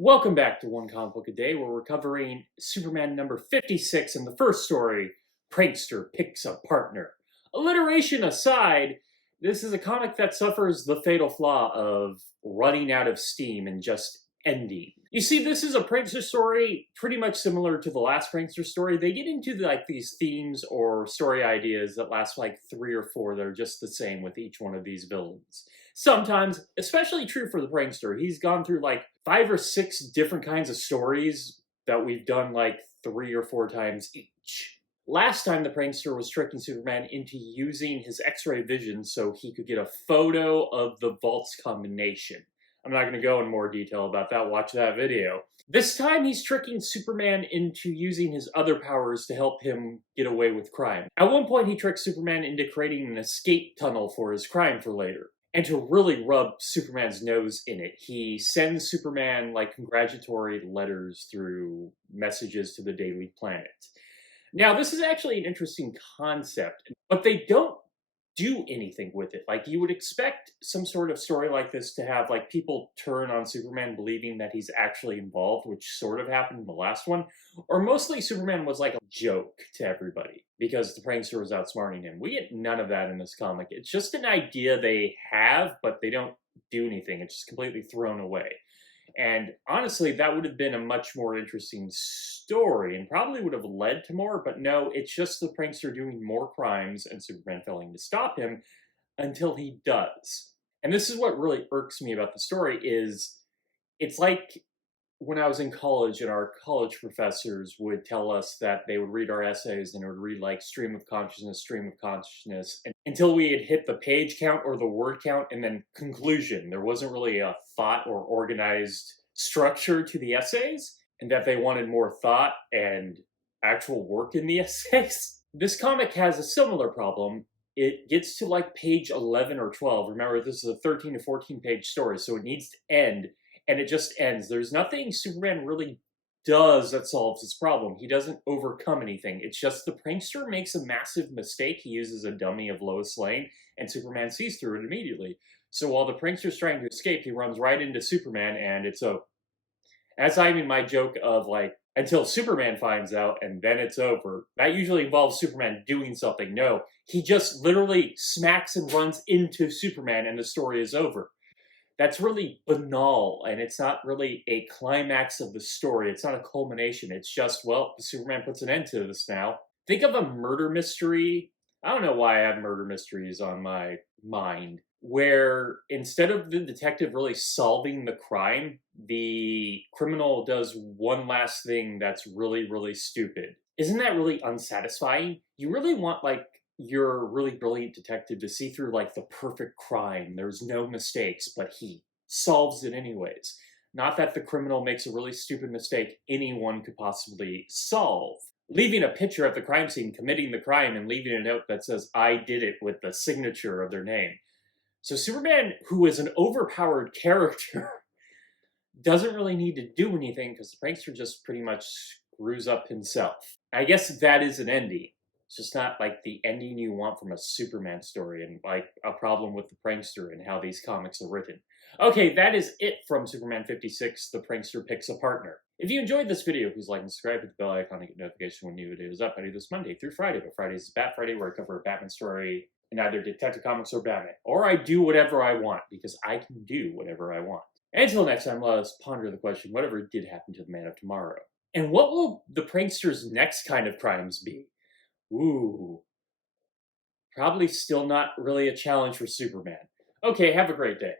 Welcome back to One Comic Book a Day, where we're covering Superman number 56 in the first story, Prankster Picks a Partner. Alliteration aside, this is a comic that suffers the fatal flaw of running out of steam and just ending. You see, this is a prankster story pretty much similar to the last prankster story. They get into these themes or story ideas that last like 3 or 4 that are just the same with each one of these villains. Sometimes, especially true for the prankster, he's gone through like 5 or 6 different kinds of stories that we've done like 3 or 4 times each. Last time the prankster was tricking Superman into using his X-ray vision so he could get a photo of the vault's combination. I'm not going to go in more detail about that, watch that video. This time he's tricking Superman into using his other powers to help him get away with crime. At one point he tricks Superman into creating an escape tunnel for his crime for later. And to really rub Superman's nose in it, he sends Superman like congratulatory letters through messages to the Daily Planet. Now, this is actually an interesting concept, but they don't do anything with it. Like, you would expect some sort of story like this to have, like, people turn on Superman believing that he's actually involved, which sort of happened in the last one. Or mostly Superman was like a joke to everybody because the prankster was outsmarting him. We get none of that in this comic. It's just an idea they have, but they don't do anything. It's just completely thrown away. And honestly, that would have been a much more interesting story and probably would have led to more, but no, it's just the prankster doing more crimes and Superman failing to stop him until he does. And this is what really irks me about the story is it's like when I was in college and our college professors would tell us that they would read our essays and it would read like stream of consciousness, and until we had hit the page count or the word count and then conclusion. There wasn't really a thought or organized structure to the essays, and that they wanted more thought and actual work in the essays. This comic has a similar problem. It gets to like page 11 or 12. Remember, this is a 13 to 14 page story, so it needs to end. And it just ends. There's nothing Superman really does that solves his problem. He doesn't overcome anything. It's just the prankster makes a massive mistake. He uses a dummy of Lois Lane, and Superman sees through it immediately. So while the prankster's trying to escape, he runs right into Superman, and it's over. That's not even my joke of like, until Superman finds out, and then it's over. That usually involves Superman doing something. No, he just literally smacks and runs into Superman, and the story is over. That's really banal, and it's not really a climax of the story. It's not a culmination. It's just, well, Superman puts an end to this now. Think of a murder mystery. I don't know why I have murder mysteries on my mind, where instead of the detective really solving the crime, the criminal does one last thing that's really, really stupid. Isn't that really unsatisfying? You really want, like, your really brilliant detective to see through like the perfect crime. There's no mistakes, but he solves it anyways. Not that the criminal makes a really stupid mistake anyone could possibly solve. Leaving a picture at the crime scene, committing the crime, and leaving a note that says, "I did it," with the signature of their name. So Superman, who is an overpowered character, doesn't really need to do anything because the prankster just pretty much screws up himself. I guess that is an ending. It's just not like the ending you want from a Superman story, and like a problem with the prankster and how these comics are written. Okay, that is it from Superman 56, The Prankster Picks a Partner. If you enjoyed this video, please like and subscribe, hit the bell icon to get notification when new video is up. I do this Monday through Friday, but Fridays is Bat Friday, where I cover a Batman story in either Detective Comics or Batman. Or I do whatever I want, because I can do whatever I want. Until next time, let us ponder the question, whatever did happen to the Man of Tomorrow? And what will the prankster's next kind of crimes be? Ooh, probably still not really a challenge for Superman. Okay, have a great day.